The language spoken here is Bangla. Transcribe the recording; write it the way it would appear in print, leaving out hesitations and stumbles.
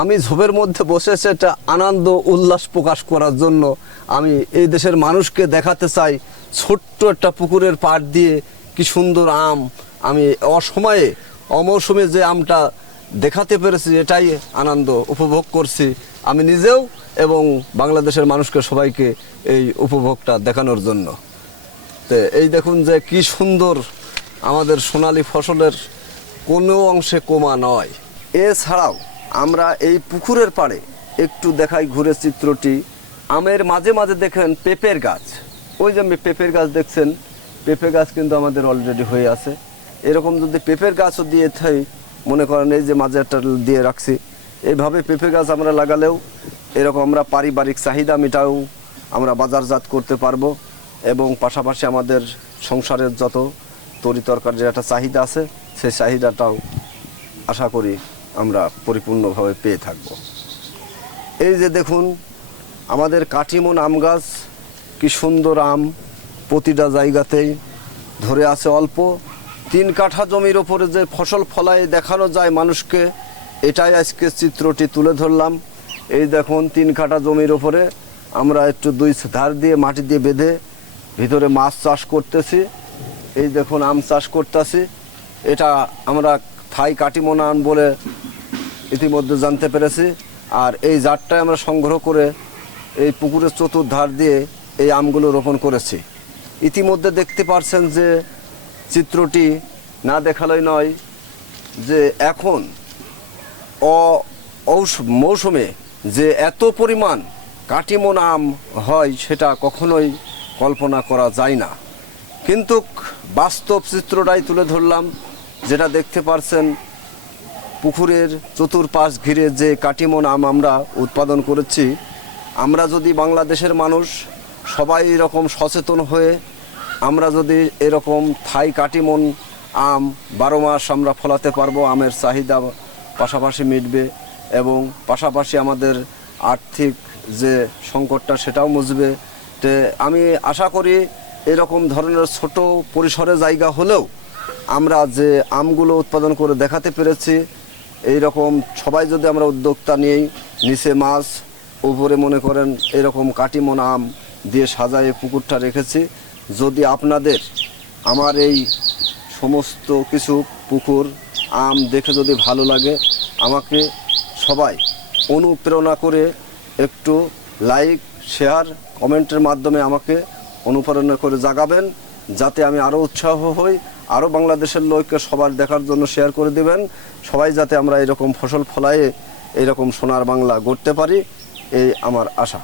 আমি ঝোপের মধ্যে বসেছে একটা আনন্দ উল্লাস প্রকাশ করার জন্য। আমি এই দেশের মানুষকে দেখাতে চাই ছোট্ট একটা পুকুরের পাড় দিয়ে কি সুন্দর আম আমি অসময়ে অমৌসুমে যে আমটা দেখাতে পেরেছি, এটাই আনন্দ উপভোগ করছি আমি নিজেও এবং বাংলাদেশের মানুষকে সবাইকে এই উপভোগটা দেখানোর জন্য। তো এই দেখুন যে কি সুন্দর আমাদের সোনালী ফসলের কোনো অংশে কমা নয়। এছাড়াও আমরা এই পুকুরের পাড়ে একটু দেখাই ঘুরে চিত্রটি, আমের মাঝে মাঝে দেখেন পেঁপের গাছ, ওই যে পেঁপের গাছ দেখছেন, পেঁপে গাছ কিন্তু আমাদের অলরেডি হয়ে আছে। এরকম যদি পেঁপের গাছও দিয়ে থাই, মনে করেন এই যে মাঝে একটা দিয়ে রাখছি, এইভাবে পেঁপে গাছ আমরা লাগালেও এরকম আমরা পারিবারিক চাহিদা মেটাও আমরা বাজারজাত করতে পারবো এবং পাশাপাশি আমাদের সংসারের যত তরি তরকারির একটা চাহিদা আছে সেই চাহিদাটাও আশা করি আমরা পরিপূর্ণভাবে পেয়ে থাকব। এই যে দেখুন আমাদের কাটিমন আম গাছ, কি সুন্দর আম প্রতিটা জায়গাতেই ধরে আছে। অল্প 3 কাঠা জমির ওপরে যে ফসল ফলায় দেখানো যায় মানুষকে, এটাই আজকে চিত্রটি তুলে ধরলাম। এই দেখুন 3 কাঠা জমির ওপরে আমরা একটু 2 ধার দিয়ে মাটি দিয়ে বেঁধে ভিতরে মাছ চাষ করতেছি। এই দেখুন আম চাষ করতেছি, এটা আমরা থাই কাটিমন আম বলে ইতিমধ্যে জানতে পেরেছি। আর এই জাতটাই আমরা সংগ্রহ করে এই পুকুরের চতুর্ধার দিয়ে এই আমগুলো রোপণ করেছি। ইতিমধ্যে দেখতে পারছেন যে চিত্রটি না দেখালেই নয় যে এখন মৌসুমে যে এত পরিমাণ কাটিমন আম হয় সেটা কখনোই কল্পনা করা যায় না, কিন্তু বাস্তব চিত্রটাই তুলে ধরলাম। যেটা দেখতে পারছেন পুকুরের চতুর্পাশ ঘিরে যে কাটিমন আম আমরা উৎপাদন করেছি, আমরা যদি বাংলাদেশের মানুষ সবাই এরকম সচেতন হয়ে আমরা যদি এরকম থাই কাটিমন আম 12 মাস আমরা ফলাতে পারবো, আমের চাহিদা পাশাপাশি মিটবে এবং পাশাপাশি আমাদের আর্থিক যে সংকটটা সেটাও মুছবে। তো আমি আশা করি এরকম ধরনের ছোট পরিসরে জায়গা হলেও আমরা যে আমগুলো উৎপাদন করে দেখাতে পেরেছি, এই রকম সবাই যদি আমরা উদ্যোক্তা নিয়েই নিচে মাছ উপরে মনে করেন এরকম কাটিমন আম দিয়ে সাজায়ে পুকুরটা রেখেছি। যদি আপনাদের আমার এই সমস্ত কিছু পুকুর আম দেখে যদি ভালো লাগে, আমাকে সবাই অনুপ্রেরণা করে একটু লাইক শেয়ার কমেন্টের মাধ্যমে আমাকে অনুপ্রেরণা করে জাগাবেন, যাতে আমি আরও উৎসাহ হই, আরও বাংলাদেশের লোককে সবার দেখার জন্য শেয়ার করে দেবেন। সবাই যাতে আমরা এরকম ফসল ফলায়ে এরকম সোনার বাংলা গড়তে পারি, এই আমার আশা।